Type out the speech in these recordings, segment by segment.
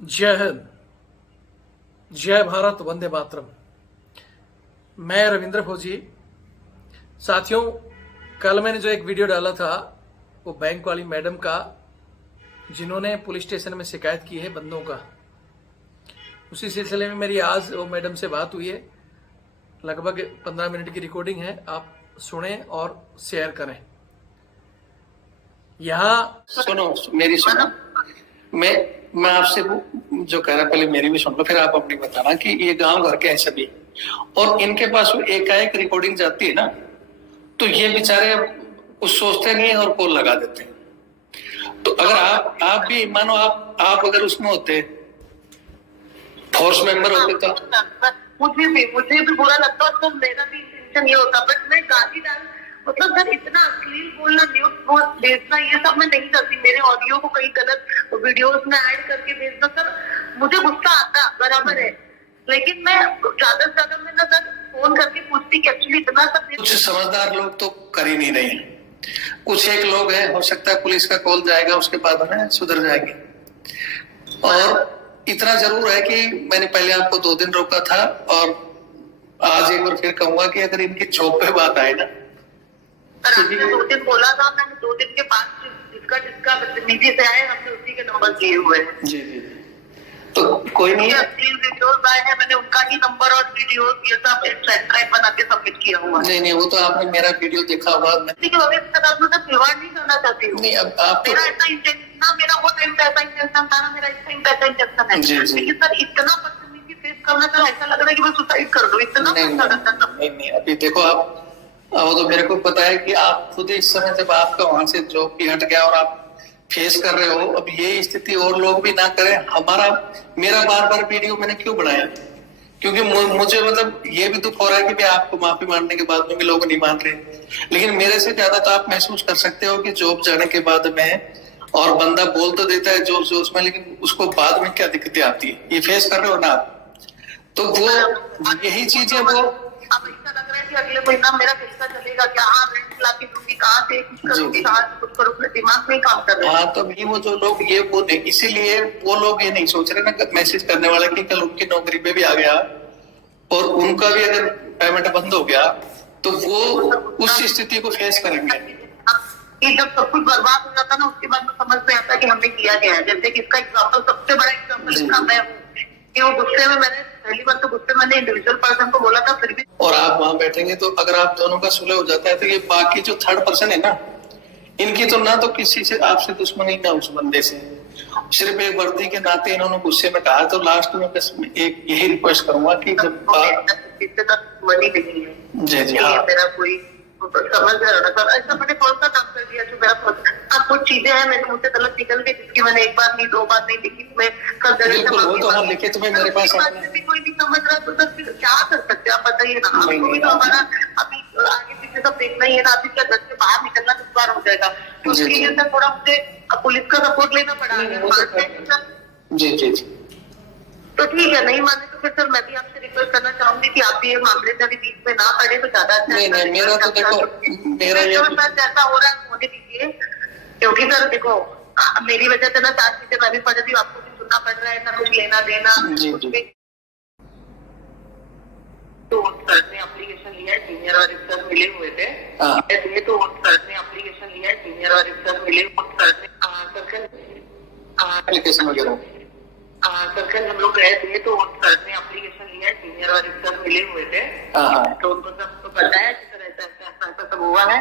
जय हिंद, जय भारत, वंदे मातरम। मैं रविंद्र फौजी। साथियों, कल मैंने जो एक वीडियो डाला था वो बैंक वाली मैडम का, जिन्होंने पुलिस स्टेशन में शिकायत की है बंदों का, उसी सिलसिले में मेरी आज वो मैडम से बात हुई है। लगभग 15 मिनट की रिकॉर्डिंग है, आप सुने और शेयर करें। यहाँ सुनो, मेरी सुनो। मैं आपसे जो कह रहा, पहले मेरी भी सुन लो, फिर आप अपनी बताना कि ये गांव घर के हैं सभी, और इनके पास वो एकाएक रिकॉर्डिंग जाती है ना, तो ये बेचारे कुछ सोचते नहीं है और कॉल लगा देते हैं। तो अगर आप भी मानो आप अगर उसमें होते, फोर्स मेंबर होते, तो मुझे भी बुरा लगता, तो मेरा भी इंटेंशन ये होता, बट मैं गाली डाल मतलब सर इतना अश्लील बोलना, न्यूज बहुत भेजना, ये सब मैं नहीं करती। मेरे ऑडियो को कहीं गलत वीडियोस में ऐड करके भेजना, सर मुझे गुस्सा आता, बराबर है, लेकिन मैं ज्यादा से ज्यादा मैं ना सर फोन करके पूछती कि एक्चुअली इतना सब। कुछ समझदार लोग तो कर ही नहीं रहे हैं, कुछ एक लोग हैं, हो सकता है पुलिस का कॉल जाएगा, उसके बाद में सुधर जाएंगे। और इतना जरूर है कि मैंने पहले आपको 2 दिन रोका था, और आज एक बार फिर कहूंगा कि अगर इनकी चौक पे बात आए ना, आपने 2 दिन बोला था, मैंने 2 दिन के बाद जिसका बदतमीजी से आए, हमने उसी के नंबर दिए हुए हैं। जी जी, तो कोई नहीं है। वीडियोस आए हैं, मैंने उनका ही नंबर और वीडियोस ये सब ड्राइव बना के सबमिट किया हुआ है। नहीं, वो तो आपने मेरा वीडियो देखा होगा। खिलवाड़ नहीं करना चाहती हूँ। नहीं, अब आप मेरा ऐसा इंटेंशन ना, मेरा वो टाइम पे ऐसा इंटेंशन था ना, मेरा इस टाइम पे ऐसा इंटेंशन है, लेकिन सर इतना बदतमीजी फेस करना, सर ऐसा लग रहा है कि मैं सुसाइड कर दूं, इतना नहीं, अभी देखो आप, वो तो मेरे को पता है कि आप खुद इस समय जब आपका वहां से जॉब भी हट गया और आप फेस कर रहे हो, अब ये स्थिति और लोग भी ना करें। मेरा बार बार वीडियो मैंने क्यों बनाया, क्योंकि मुझे मतलब ये भी दुख हो रहा है कि मैं आपको माफी मांगने के बाद में भी लोग नहीं मान रहे, लेकिन मेरे से ज्यादा तो आप महसूस कर सकते हो कि जॉब जाने के बाद में, और बंदा बोल तो देता है जोश जोश में, लेकिन उसको बाद में क्या दिक्कतें आती है, ये फेस कर रहे हो ना आप, तो वो यही चीज है। वो अब ऐसा लग रहा है कि अगले महीना मेरा पैसा चलेगा क्या, रेंट ला के दूंगी, कहाँ से कुछ करूंगी, कहाँ से कुछ करूंगी, दिमाग में काम कर रहे हैं। हाँ, तो भी वो जो लोग ये बोले, इसीलिए वो लोग ये नहीं सोच रहे ना, मैसेज करने वाले कि कल उनकी नौकरी पे भी आ गया और उनका भी अगर पेमेंट बंद हो गया, तो वो उस स्थिति को फेस करेंगे। कि जब सब कुछ बर्बाद हो जाता है ना, उसके बाद में समझ में आता है कि हमने किया क्या है। जैसे कि इसका एग्जाम्पल, सबसे बड़ा एग्जाम्पल इसका मैं हूँ कि वो गुस्से में, मैंने पहली बार तो गुस्से मैंने इंडिविजुअल पर्सन को बोला था, फिर भी। और आप वहां बैठेंगे तो अगर आप दोनों का सुलह हो जाता है, तो ये बाकी जो थर्ड पर्सन है ना, इनकी तो ना तो किसी से आपसे दुश्मनी ना उस बंदे से, सिर्फ एक वर्दी के नाते इन्होंने गुस्से में कहा। तो लास्ट में बस एक यही रिक्वेस्ट करूंगा कि जब दुश्मनी नहीं है जी जी, हाँ, मेरा कोई समझ रहा है सर, ऐसा मैंने कौन सा काम कर दिया जो मेरा अब कुछ चीजें हैं मैंने मुझसे गलत निकल गई, जिसकी मैंने एक बार नहीं 2 बार नहीं लिखी, मैं लिखे तुम्हें मेरे पास भी कोई नहीं समझ रहा, तो सर फिर क्या कर सकते हैं आप बताइए ना। आपको भी तो हमारा अभी आगे पीछे सब देखना ही है ना, अभी क्या घर से बाहर निकलना दुश्वार हो जाएगा, तो उसके लिए सर थोड़ा मुझे पुलिस का सपोर्ट लेना पड़ा। जी जी, तो ठीक है, नहीं माने तो फिर सर मैं भी आपसे रिक्वेस्ट करना चाहूंगी कि आप भी ये मामले से अभी बीच में ना पड़े तो ज्यादा अच्छा है। नहीं, मेरा तो देखो, मेरा ये सर जैसा हो रहा है होने दीजिए, क्योंकि सर देखो मेरी वजह से ना 4 चीजें मैं भी पढ़ रही हूँ, आपको भी सुनना पड़ रहा है ना, कुछ लेना देना। तो सर ने एप्लीकेशन लिया है, जूनियर और सर मिले हुए थे, तो सर ने एप्लीकेशन लिया है, जूनियर और सर मिले, सर ने एप्लीकेशन वगैरह सर्कल हम लोग गए थे, तो सर ने एप्लीकेशन लिया है, जूनियर और सर मिले हुए थे, तो उनको सबको बताया कि सर ऐसा सब हुआ है,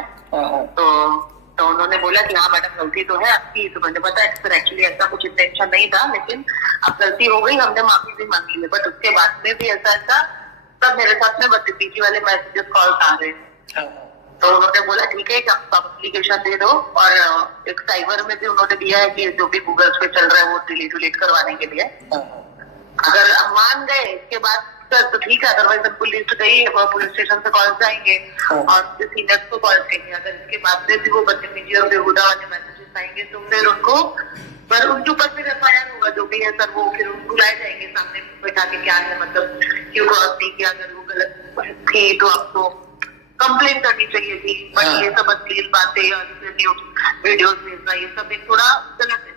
तो उन्होंने बोला कि हाँ मैडम गलती तो है आपकी, तो मैंने बताया कि सर एक्चुअली ऐसा कुछ इंटेंशन नहीं था, लेकिन अब गलती हो गई, हमने माफी भी मांगी है, बट उसके बाद में भी ऐसा सब मेरे साथ में बदतमीजी वाले मैसेजेस कॉल्स आ रहे हैं। तो उन्होंने बोला ठीक है कि आप एप्लीकेशन दे दो, और एक साइबर में भी उन्होंने दिया है कि जो भी गूगल पे चल रहा है वो डिलीट करवाने के लिए। अगर हम मान गए इसके बाद सर तो ठीक है, अदरवाइज हमको लिस्ट गई, पुलिस स्टेशन से कॉल जाएंगे और सीनियर्स को कॉल करेंगे। अगर इसके बाद से भी वो बदतमीजी और बेहुदा वाले मैसेजेस आएंगे तो फिर उनको पर उनके ऊपर फिर एफआईआर होगा, जो भी है सर वो फिर बुलाए जाएंगे सामने बैठा के, क्या है मतलब क्यों क्रॉस नहीं किया, अगर वो गलत थी तो आपको कंप्लेन करनी चाहिए थी, बट ये सब अश्लील बातें और वीडियोस भेजना ये सब एक थोड़ा गलत है।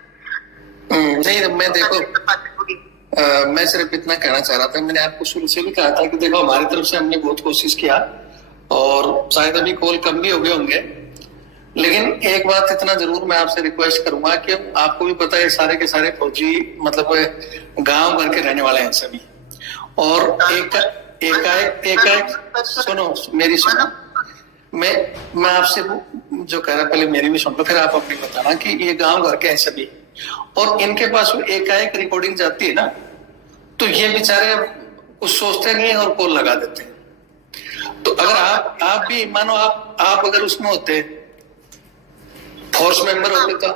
नहीं, मैं देखो मैं सिर्फ इतना कहना चाह रहा था, मैंने आपको शुरू से भी कहा था कि देखो हमारी तरफ से हमने बहुत कोशिश किया और शायद अभी कॉल कम भी हो गए होंगे, लेकिन एक बात इतना जरूर मैं आपसे रिक्वेस्ट करूंगा कि आपको भी पता है सारे के सारे फौजी मतलब गांव भर के रहने वाले हैं सभी, और एकाएक सुनो मेरी सुनो, मैं आपसे जो कह रहा पहले मेरी भी सुन लो, फिर आप अपनी बताना कि ये गांव घर के हैं सभी, और इनके पास एकाएक रिकॉर्डिंग जाती है ना, तो ये बेचारे कुछ सोचते नहीं है और कॉल लगा देते हैं। तो अगर आप भी मानो आप अगर उसमें होते, फोर्स मेंबर होते, तो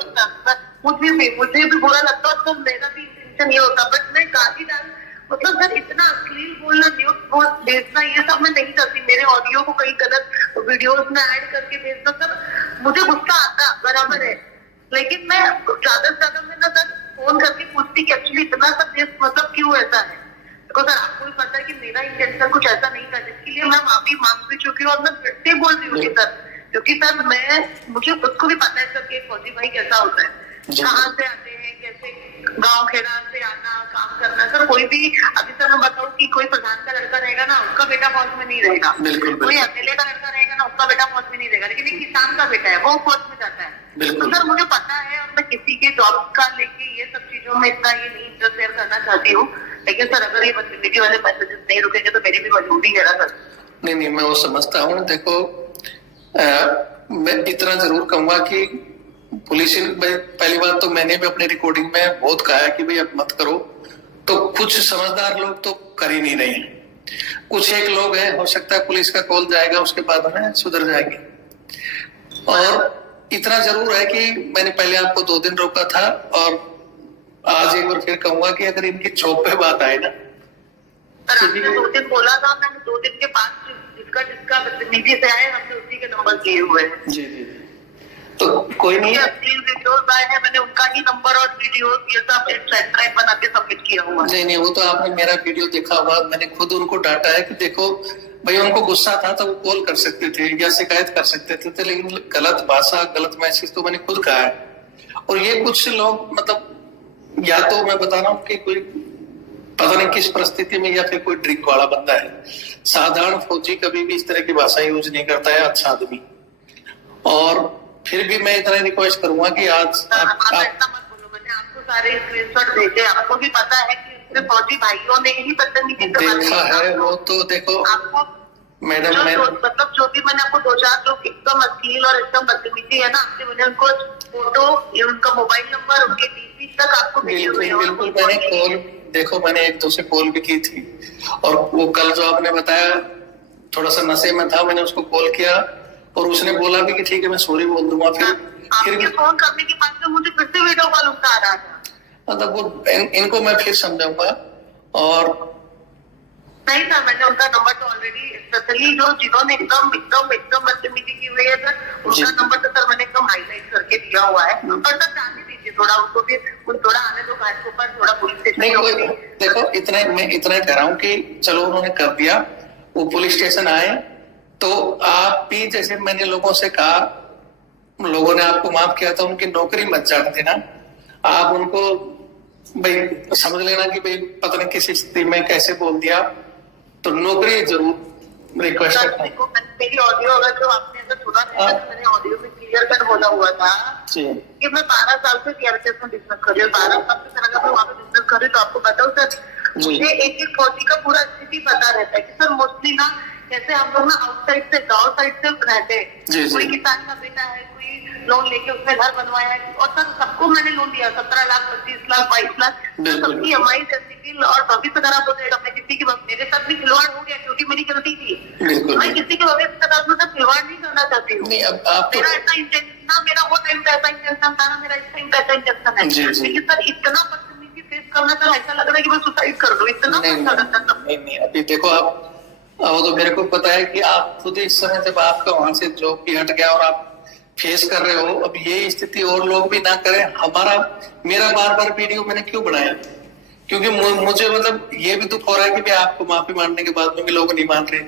मुझे भी बुरा लगता है, तो मेरा भी इंटेंशन ये होता, बट मैं गाली डाल मतलब सर इतना अश्लील बोलना, न्यूज बहुत भेजना, ये सब मैं नहीं करती। मेरे ऑडियो को कहीं गलत वीडियोस में ऐड करके भेजना, सर मुझे गुस्सा आता बराबर है, लेकिन मैं ज्यादा से ज्यादा मैं ना सर फोन करके पूछती कि एक्चुअली इतना सब देश मतलब क्यों ऐसा है। तो सर आपको भी पता है कि मेरा इंटेंशन कुछ ऐसा नहीं था, जिसके लिए मैं माफी मांग भी चुकी हूँ और मैं फिर से बोल रही हूँ सर, क्योंकि सर मुझे खुद को भी पता है सर कि फौजी भाई कैसा होता है, कहाँ से आते हैं, कैसे गांव खेड़ा से आना, काम करना। सर कोई भी अभी सर मैं बताऊँ कि कोई प्रधान का लड़का रहेगा ना, उसका बेटा फौज में नहीं रहेगा, कोई एमएलए का लड़का रहेगा ना, उसका बेटा फौज में नहीं रहेगा, लेकिन एक किसान का बेटा है वो फौज में जाता है। तो सर मुझे पता है, और मैं किसी के जॉब का लेके ये सब चीजों में इतना ये नहीं इंटरफेयर करना चाहती हूँ, लेकिन सर अगर ये बदतमीजी वाले मैसेजेस नहीं रुकेंगे तो मेरी भी मजबूरी है ना सर। नहीं मैं वो समझता हूँ। देखो मैं इतना जरूर कहूंगा कि पुलिस, पहली बात तो मैंने भी अपनी रिकॉर्डिंग में बहुत कहा है कि भाई अब मत करो, तो कुछ समझदार लोग तो कर ही नहीं रहे हैं, कुछ एक लोग हैं, हो सकता है पुलिस का कॉल जाएगा उसके बाद में सुधर जाएंगे। और इतना जरूर है कि मैंने पहले आपको 2 दिन रोका था, और आज एक बार फिर कहूंगा कि अगर इनकी चौक पे बात आए ना, आपने 2 दिन बोला था, मैंने 2 दिन के बाद जिसका बदतमीजी से आए हमने उसी के नंबर दिए हुए हैं। जी तो कोई नहीं है, वीडियोस आए हैं, मैंने उनका ही नंबर और वीडियो ये सब ट्रांसक्राइब बना के सबमिट किया हुआ। नहीं वो तो आपने मेरा वीडियो देखा होगा, मैंने खुद उनको डांटा है कि देखो भाई उनको गुस्सा था तो वो कॉल कर सकते थे या शिकायत कर सकते थे, लेकिन गलत भाषा गलत मैसेज तो मैंने खुद कहा है। और ये कुछ लोग मतलब या तो मैं बता रहा हूँ कि कोई पता नहीं किस परिस्थिति में, या फिर कोई ड्रिंक वाला बंदा है। साधारण फौजी कभी भी इस तरह की भाषा यूज नहीं करता है, अच्छा आदमी। और फिर भी मैं इतना रिक्वेस्ट करूंगा कि आज ऐसा मत बोलो, मैंने आपको सारे स्क्रीनशॉट भेजे, आपको भी पता है कि सिर्फ फौजी भाइयों ने ही बदतमीजी देखा है, वो तो देखो आपको मैडम मतलब जो भी मैंने आपको 2-4 लोग एकदम अश्लील और एकदम बदतमीजी है ना, आपसे मैंने उनको फोटो, उनका मोबाइल नंबर, उनके डीपी तक आपको भेजे हुए हैं। बिल्कुल मैंने कॉल, देखो मैंने 1-2 से कॉल भी की थी, और वो कल जो आपने बताया थोड़ा सा नशे में था, मैंने उसको कॉल किया और उसने बोला भी कि ठीक है मैं सॉरी बोल दूंगा। फिर फोन करने के बाद मुझे फिर से वीडियो कॉल उनका आ रहा था, मतलब वो इनको मैं फिर समझाऊंगा। और नहीं था, मैंने उनका नंबर तो ऑलरेडी, स्पेशली जो जिन्होंने एकदम बदतमीजी की हुई है सर, उनका नंबर तो सर मैंने एकदम हाईलाइट करके दिया हुआ है। और सर जाने दीजिए थोड़ा उनको, भी थोड़ा आने दो घाट के ऊपर, थोड़ा पुलिस स्टेशन। देखो मैं इतना कह रहा हूँ कि चलो उन्होंने कर दिया, वो पुलिस स्टेशन आए, तो आप भी जैसे मैंने लोगों से कहा, लोगों ने आपको माफ किया था, उनकी नौकरी मत जाने देना। आप उनको भाई समझ लेना कि भाई पता नहीं किस स्थिति में कैसे बोल दिया, तो नौकरी जरूर रिक्वेस्ट करता हूँ। मेरी ऑडियो अगर जो आपने अगर सुना था, मैंने ऑडियो में क्लियर कट बोला हुआ था कि मैं 12 साल से सीआरपीएफ में बिजनेस कर रही हूँ, 12 साल से सर अगर मैं वहाँ पे बिजनेस कर रही हूँ, तो आपको बताऊँ सर, मुझे एक फौजी का पूरा स्थिति पता रहता है कि सर मोस्टली ना जैसे हम लोग ना आउटसाइड से, गाँव साइड से रहते हैं, कोई किसान का बेटा है, कोई लोन लेके उसने घर बनवाया है, और सर सबको मैंने लोन दिया, 17 लाख, 25 लाख, 22 लाख, सबकी हमारी सिविल और भविष्य खराब हो जाएगा। मैं किसी के मेरे साथ भी खिलवाड़ हो गया, क्योंकि मेरी गलती थी, मैं किसी के भविष्य के साथ मतलब खिलवाड़ नहीं करना चाहती हूँ। मेरा ऐसा इंटेंशन ना, मेरा वो टाइम पे ऐसा इंटेंशन था ना, मेरा इस टाइम पे ऐसा इंटेंशन है, लेकिन सर इतना बदतमीजी फेस करना सर ऐसा लग रहा है कि मैं सुसाइड कर दूं, इतना नहीं। अभी देखो आप, वो तो मेरे को पता है कि आप खुद इस समय जब आपका वहां से जॉब भी हट गया और आप फेस कर रहे हो, अब ये स्थिति और लोग भी ना करें। मेरा बार वीडियो मैंने क्यों बनाया, क्योंकि मुझे मतलब ये भी दुख हो रहा है कि भाई आपको माफी मांगने के बाद में भी लोग नहीं मान रहे,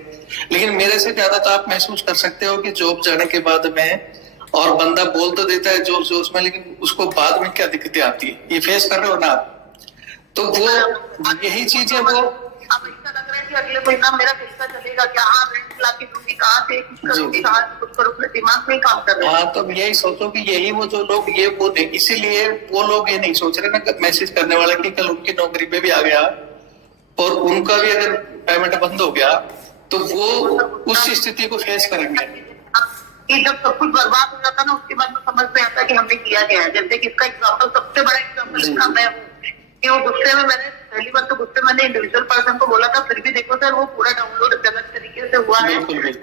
लेकिन मेरे से ज्यादा तो आप महसूस कर सकते हो कि जॉब जाने के बाद में, और बंदा बोल तो देता है जोश जोश में, लेकिन उसको बाद में क्या दिक्कतें आती है, ये फेस कर रहे हो ना आप। तो वो यही चीज है। वो अब ऐसा लग रहा है कि अगले महीना मेरा पैसा चलेगा, कहाँ रेंट ला के दूंगी, कहाँ से कुछ करूंगी, कहाँ से कुछ करूंगी, दिमाग में काम कर रहे हैं। हाँ, तो यही सोचो कि यही वो जो लोग ये वो इसीलिए वो लोग ये नहीं सोच रहे ना मैसेज करने वाले कि कल उनकी नौकरी पे भी आ गया और उनका भी अगर पेमेंट बंद हो गया तो वो उस स्थिति को फेस करेंगे। कि जब सब कुछ बर्बाद हो जाता है ना, उसके बाद में समझ में आता है कि हमने किया क्या है। जैसे कि इसका एग्जाम्पल, सबसे बड़ा एग्जाम्पल इसका मैं हूँ कि वो गुस्से में मैंने पहली बार तो गुस्से मैंने इंडिविजुअल पर्सन को बोला था, फिर भी देखो सर वो पूरा डाउनलोड गलत तरीके से हुआ है,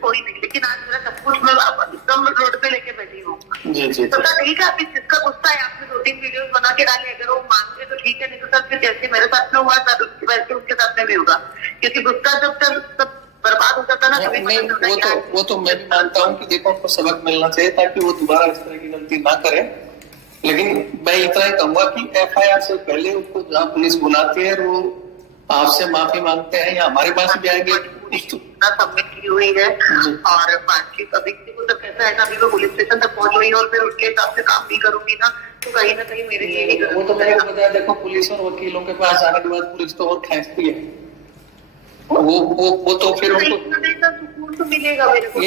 कोई नहीं। लेकिन आज मेरा सब कुछ मैं एकदम रोड पे लेके बैठी हूँ। तो सर ठीक है, अभी जिसका गुस्सा है आपने 2-3 वीडियोस बना के डाले, अगर वो मान गए तो ठीक है, नहीं तो सर फिर जैसे मेरे साथ में हुआ सर वैसे उसके साथ में भी होगा। क्योंकि गुस्सा जब सब बर्बाद हो जाता है ना, नहीं वो तो मैं भी मानता हूँ कि देखो उनको सबक मिलना चाहिए ताकि वो दोबारा इस तरह की गलती ना करे। लेकिन मैं इतना ही कहूंगा कि FIR से पहले उसको जहाँ पुलिस बुलाती है वो आपसे माफी मांगते हैं या हमारे पास भी आएंगे सबमिट की हुई है। और बातचीत अभी को तो कैसा है ना, अभी वो पुलिस स्टेशन तक पहुंच गई और फिर उसके हिसाब से काम भी करूंगी ना, तो कहीं ना कहीं मेरे लिए वो तो मैंने बताया। देखो पुलिस और वकीलों के पास आने के बाद पुलिस तो और खींचती है, वो तो फिर उनको सुकून तो मिलेगा मेरे को।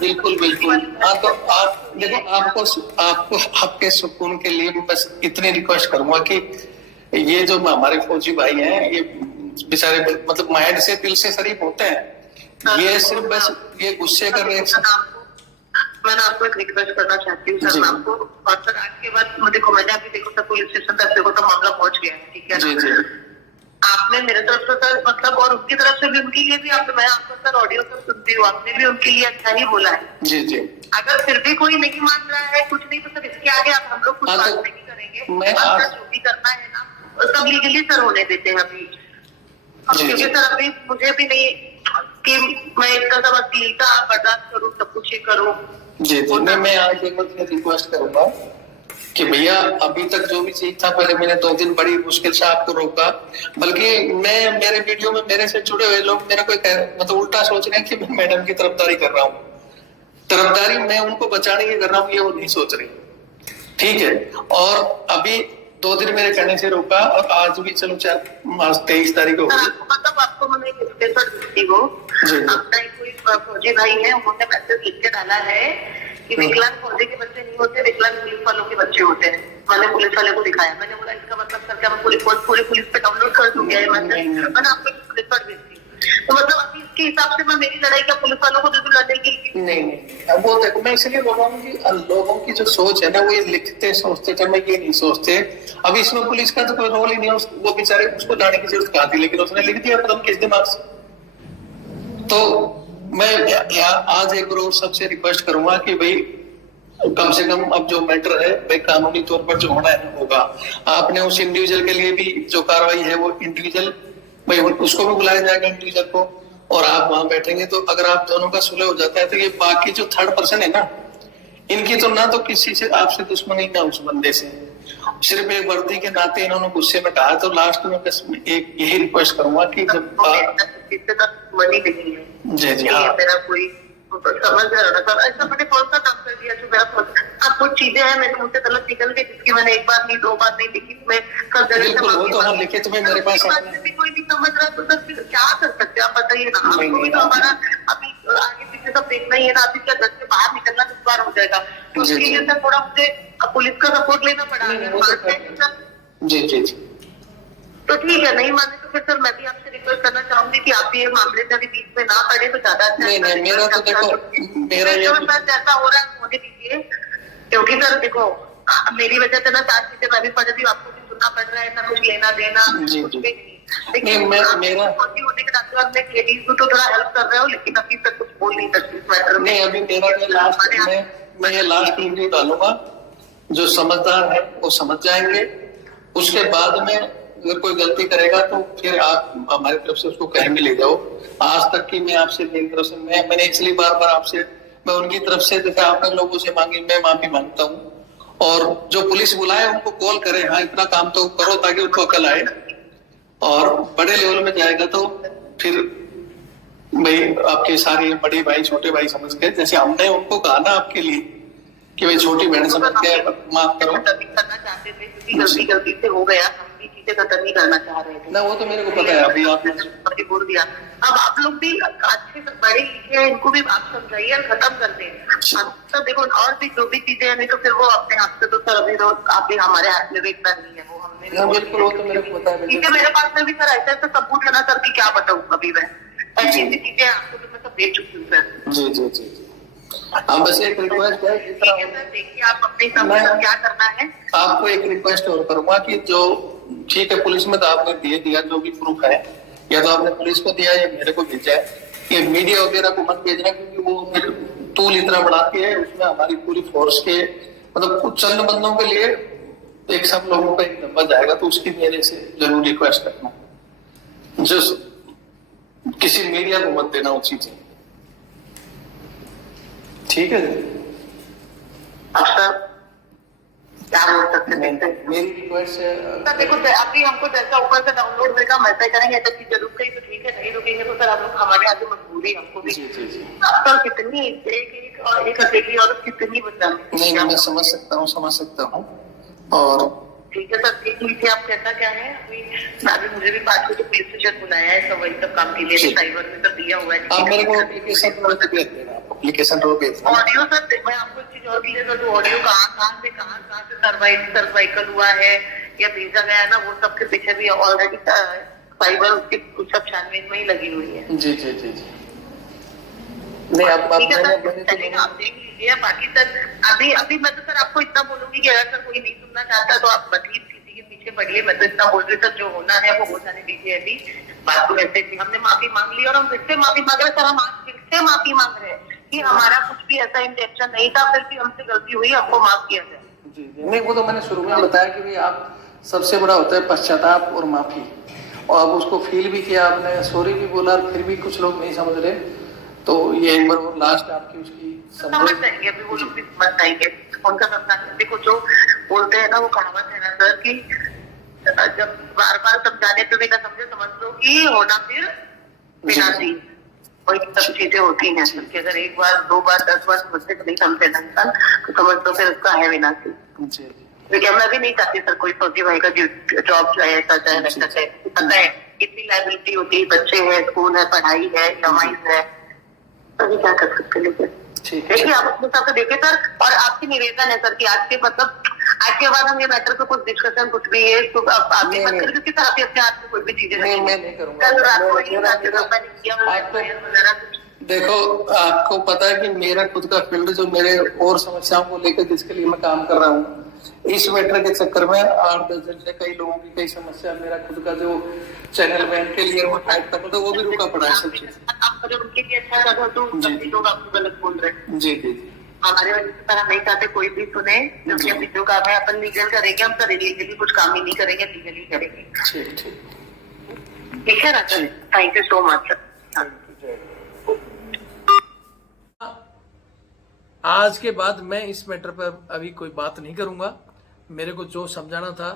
बिल्कुल बिल्कुल। हाँ, तो आप देखो आपको आपके सुकून के लिए बस इतनी रिक्वेस्ट करूंगा कि ये जो हमारे फौजी भाई हैं ये बेचारे मतलब माइंड से दिल से शरीफ होते हैं, ये सिर्फ बस ये गुस्से कर रहे हैं। मैंने आपको एक रिक्वेस्ट करना चाहती हूँ सर आपको, और सर आज के बाद मुझे देखो मैंने अभी देखो सर पुलिस स्टेशन तक देखो तो मामला पहुंच गया है, ठीक है ना। आपने मेरे तरफ से सर मतलब और उनकी तरफ से भी, उनके लिए भी मैं आपको सर ऑडियो सब सुनती हूँ, आपने भी उनके लिए अच्छा ही बोला है। जी जी। अगर फिर भी कोई नहीं मान रहा है कुछ नहीं, तो सर इसके आगे आप हम लोग कुछ बात नहीं करेंगे। जो भी करना है ना सब लीगली सर होने देते हैं अभी। क्योंकि सर अभी मुझे भी नहीं कि मैं इतना सब अश्लीलता बर्दाश्त करूँ, सब कुछ ही करूँ। जी जी। मैं आज एक बार रिक्वेस्ट करूंगा कि भैया अभी तक जो भी चीज था, पहले मैंने 2 दिन बड़ी मुश्किल से आपको रोका, बल्कि मैं मेरे वीडियो में मेरे से जुड़े हुए लोग मेरे को मतलब उल्टा सोच रहे हैं कि मैं मैडम की तरफदारी कर रहा हूँ। तरफदारी मैं उनको बचाने की कर रहा हूँ, ये वो नहीं सोच रही, ठीक है। और अभी 2 दिन मेरे कहने से रोका और आज भी चलो 23 तारीख हो गई। मतलब आपको मैंने एक स्टेटस वो अपना कोई फौजी भाई है, उन्होंने मैसेज लिख के डाला है कि विकलांग फौजी के बच्चे नहीं होते, विकलांग पुलिस वालों के बच्चे होते हैं। मैंने पुलिस वाले को दिखाया, मैंने बोला इसका मतलब सर क्या मैं पूरी पुलिस पे डाउनलोड कर दूंगी ये मैसेज, मैंने आपको पुलिस पर भेज दी। तो मतलब अभी इसके हिसाब से मैं मेरी लड़ाई क्या पुलिस वालों को दे दूं लड़ने की? नहीं, वो देखो मैं इसलिए बोल रहा हूँ कि लोगों की जो सोच है ना वो ये लिखते सोचते थे, मैं ये नहीं सोचते। अब इसमें पुलिस का तो कोई रोल ही नहीं है, वो बेचारे उसको लाने की जरूरत कहाँ थी, लेकिन उसने लिख दिया पता किस दिमाग से। तो मैं आज एक बार सबसे रिक्वेस्ट करूंगा कि भाई कम से कम अब जो मैटर है भाई कानूनी तौर पर जो होना है होगा। आपने उस इंडिविजुअल के लिए भी जो कार्रवाई है वो इंडिविजुअल भाई उसको भी बुलाया जाएगा इंडिविजुअल को, और आप वहां बैठेंगे तो अगर आप दोनों का सुलह हो जाता है तो ये बाकी जो थर्ड पर्सन है ना, इनकी तो ना तो किसी से आपसे दुश्मनी ना उस बंदे से, सिर्फ एक वर्दी के नाते इन्होंने गुस्से में कहा। तो लास्ट में बस एक यही रिक्वेस्ट करूंगा कि जब मनी नहीं है जी जी हाँ मेरा कोई समझ रहा था ऐसा मैंने कौन सा काम कर दिया जो मेरा अब कुछ चीजें हैं मेरे मुझसे गलत निकल गई जिसकी मैंने एक बार नहीं 2 बार नहीं लिखी, मैं तो लिखे तुम्हें मेरे पास भी कोई नहीं समझ रहा तो सर क्या कर सकते आप बताइए ना। आपको भी तो हमारा अभी आगे पीछे सब देखना ही है ना, अभी क्या घर से बाहर निकलना किस बार हो जाएगा, तो उसके लिए सर थोड़ा मुझे पुलिस का सपोर्ट लेना पड़ा। जी जी जी तो ठीक है, नहीं माने तो फिर सर मैं भी आपसे रिक्वेस्ट करना चाहूंगी कि आप ये मामले से अभी बीच में ना पड़े तो ज्यादा अच्छा है। नहीं मेरा तो देखो मेरा सर जैसा हो रहा है होने दीजिए, क्योंकि सर देखो मेरी वजह से ना 4 चीजें मैं भी पढ़ रही हूँ, आपको भी सुनना पड़ रहा है ना, कुछ लेना देना कुछ भी नहीं। लेकिन मेरा होने के नाते आप लेडीज को तो थोड़ा हेल्प कर रहे हो, लेकिन अभी तक कुछ बोल नहीं सकती इस मैटर में। नहीं अभी मेरा मैं ये लास्ट इंटरव्यू डालूंगा, जो समझदार है वो समझ जाएंगे, उसके बाद में अगर कोई गलती करेगा तो फिर आप हमारी तरफ से उसको कहेंगे ले जाओ। आज तक की मैं आपसे मेरी तरफ से मैंने इसलिए बार बार आपसे मैं उनकी तरफ से जैसे आपने लोगों से मांगी मैं माफी मांगता हूँ, और जो पुलिस बुलाए उनको कॉल करें, हाँ इतना काम तो करो ताकि उनको अकल आए, और बड़े लेवल में जाएगा तो फिर भाई आपके सारे बड़े भाई छोटे भाई समझ के, जैसे हमने उनको कहा ना आपके लिए कि भाई छोटी बहन समझ के माफ करो। करना चाहते थे क्योंकि गलती से हो गया, पीछे कतल नहीं करना चाह रहे थे ना, वो तो मेरे को पता है। अभी आप बोल दिया, अब आप लोग भी अच्छे से पढ़े लिखे हैं, इनको भी आप समझाइए और खत्म कर दें। अब तो देखो और भी जो भी चीजें हैं, नहीं तो फिर वो अपने हाथ से तो सर अभी तो आप भी हमारे हाथ में भी इतना नहीं है, वो हमने बिल्कुल, वो तो मेरे को पता है। ठीक है, मेरे पास में भी सर ऐसा ऐसा सबूत है ना सर की क्या बताऊँ अभी मैं, ऐसी ऐसी चीजें आपको तो मैं सब दे चुकी हूँ सर। जी जी जी जी। हम बस एक रिक्वेस्ट है, देखिए आप अपने हिसाब से क्या करना है। आपको एक रिक्वेस्ट और करूंगा कि जो ठीक है पुलिस में तो आपने दे दिया जो भी प्रूफ है, या तो आपने पुलिस को दिया या मेरे को भेजा है, ये मीडिया वगैरह को मत भेजना, क्योंकि वो फिर टूल इतना बढ़ाती है, उसमें हमारी पूरी फोर्स के मतलब कुछ चंद बंदों के लिए एक सब लोगों का एक नंबर जाएगा, तो उसकी मेरे से जरूर रिक्वेस्ट करना, जो किसी मीडिया को मत देना वो चीजें, ठीक है। अब सर क्या बोल सकते हैं, मेरी रिक्वेस्ट है सर देखो अभी हमको जैसा ऊपर से डाउनलोड होगा वैसा ही करेंगे, ऐसा चीज जरूर कहीं तो ठीक है, नहीं रुकेंगे तो सर आप लोग हमारे आगे मजबूरी हमको भी। जी जी जी। अब सर कितनी एक अकेली औरत कितनी बचाने। नहीं, मैं समझ सकता हूँ और ठीक है सर, देख लीजिए आप कैसा क्या है। अभी मुझे भी 5 बजे पुलिस स्टेशन बुलाया है, सब वही सब काम के लिए साइबर में सब दिया हुआ है। आप मेरे को एप्लीकेशन भेज देना, एप्लीकेशन रो भेज देना। ऑडियो सर मैं आपको एक चीज और क्लियर कर दूं, ऑडियो कहाँ से सर्वाइकल हुआ है या भेजा गया है ना, वो सब के पीछे भी ऑलरेडी साइबर उसकी सब छानबीन में ही लगी हुई है। जी जी जी जी। नहीं आप चलेगा, आप देख लीजिए। बाकी सर अभी मैं तो सर आपको इतना बोलूंगी कि अगर सर कोई नहीं सुनना चाहता तो आप मजीद किसी के पीछे पड़िए, मैं तो इतना बोल रही सर जो होना है वो हो जाने दीजिए। अभी बात तो वैसे थी, हमने माफी मांग ली और हम फिर से माफी मांग रहे सर, हम आज फिर से माफी मांग रहे हैं कि हमारा कुछ भी ऐसा इंटेंशन नहीं था, फिर भी हमसे गलती हुई, हमको माफ किया जाए। जी जी। नहीं वो तो मैंने शुरू में बताया कि भाई आप सबसे बड़ा होता है पश्चाताप और माफी, और अब उसको फील भी किया आपने, सॉरी भी बोला, फिर भी कुछ लोग नहीं समझ रहे, तो ये एक बार वो लास्ट आपकी उसकी समझ जाएंगे, अभी वो लोग भी समझ जाएंगे। उनका समझना, देखो जो बोलते हैं ना वो कहावत है ना सर कि जब बार बार समझाने पे भी ना समझे, समझ लो कि होना फिर विनाशी, वही सब चीजें होती हैं कि अगर एक बार 2 बार 10 बार समझते तो नहीं समझे इंसान, तो समझ लो फिर उसका है विनाशी। लेकिन मैं भी नहीं चाहती सर कोई फौजी भाई का जॉब चाहे ऐसा चाहे वैसा चाहे, पता है कितनी लाइबिलिटी होती है, बच्चे हैं, स्कूल है, पढ़ाई है, कमाई है, अभी क्या कर सकते। लेकिन देखिए आप अपने हिसाब से देखिए सर, और आपकी निवेदन है सर कि आज के बाद हम ये मैटर पे कुछ डिस्कशन कुछ भी है तो आप भी मत करिए, क्योंकि सर आपके अपने हाथ में कोई भी चीजें नहीं, मैं नहीं करूंगा। कल रात को देखो आपको पता है कि मेरा खुद का फील्ड जो मेरे और समस्याओं को लेकर जिसके लिए मैं काम कर रहा हूँ, इस मैटर के चक्कर में 8-10 दिन से कई लोगों की कई समस्या, मेरा खुद का जो चैनल बैन के लिए वो फाइट करता था वो भी रुका पड़ा है सब चीज। आपका उनके लिए अच्छा लगा तो लोग आपको गलत बोल रहे हैं। जी जी। हमारे वजह से हम नहीं चाहते कोई भी सुने, क्योंकि अभी जो काम है अपन लीगल करेंगे, हम सर इलीगली कुछ काम ही नहीं करेंगे, लीगली करेंगे। ठीक है ना sir, thank you so much sir. आज के बाद मैं इस मैटर पर अभी कोई बात नहीं करूंगा। मेरे को जो समझाना था,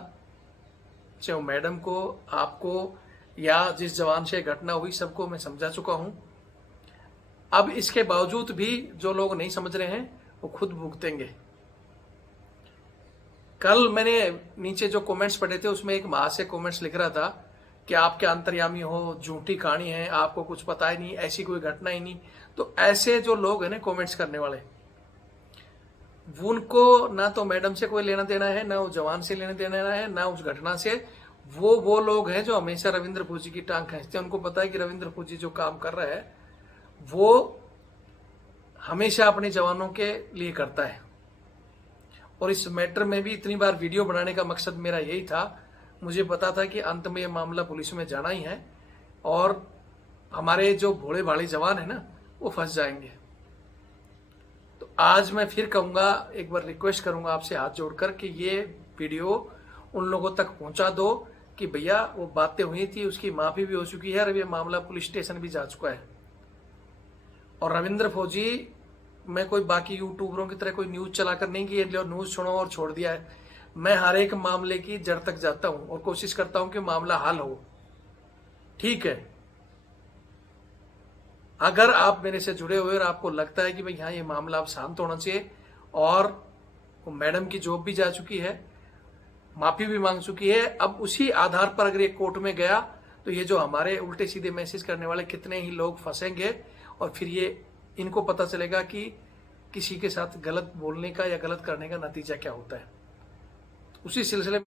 चाहे मैडम को, आपको या जिस जवान से घटना हुई, सबको मैं समझा चुका हूं। अब इसके बावजूद भी जो लोग नहीं समझ रहे हैं वो खुद भुगतेंगे। कल मैंने नीचे जो कमेंट्स पढ़े थे उसमें एक महाशय कमेंट्स लिख रहा था कि आप क्या अंतर्यामी हो, झूठी कहानी है, आपको कुछ पता ही नहीं, ऐसी कोई घटना ही नहीं। तो ऐसे जो लोग हैं ना कमेंट्स करने वाले, उनको ना तो मैडम से कोई लेना देना है, ना उस जवान से लेना देना है, ना उस घटना से। वो लोग हैं जो हमेशा रविंद्र फौजी की टांग खींचते हैं। उनको पता है कि रविंद्र फौजी जो काम कर रहा है वो हमेशा अपने जवानों के लिए करता है। और इस मैटर में भी इतनी बार वीडियो बनाने का मकसद मेरा यही था। मुझे पता था कि अंत में ये मामला पुलिस में जाना ही है और हमारे जो भोले भाले जवान है ना वो फंस जाएंगे। तो आज मैं फिर कहूंगा, एक बार रिक्वेस्ट करूंगा आपसे हाथ जोड़कर कि ये वीडियो उन लोगों तक पहुंचा दो कि भैया वो बातें हुई थी, उसकी माफी भी हो चुकी है और ये मामला पुलिस स्टेशन भी जा चुका है। और रविंद्र फौजी, मैं कोई बाकी यूट्यूबरों की तरह कोई न्यूज चलाकर नहीं कि न्यूज सुनो और छोड़ दिया है। मैं हर एक मामले की जड़ तक जाता हूं और कोशिश करता हूं कि मामला हल हो। ठीक है, अगर आप मेरे से जुड़े हुए और आपको लगता है कि भाई हाँ ये मामला अब शांत होना चाहिए और वो मैडम की जॉब भी जा चुकी है, माफी भी मांग चुकी है। अब उसी आधार पर अगर ये कोर्ट में गया तो ये जो हमारे उल्टे सीधे मैसेज करने वाले कितने ही लोग फंसेंगे और फिर ये इनको पता चलेगा कि किसी के साथ गलत बोलने का या गलत करने का नतीजा क्या होता है। उसी सिलसिले में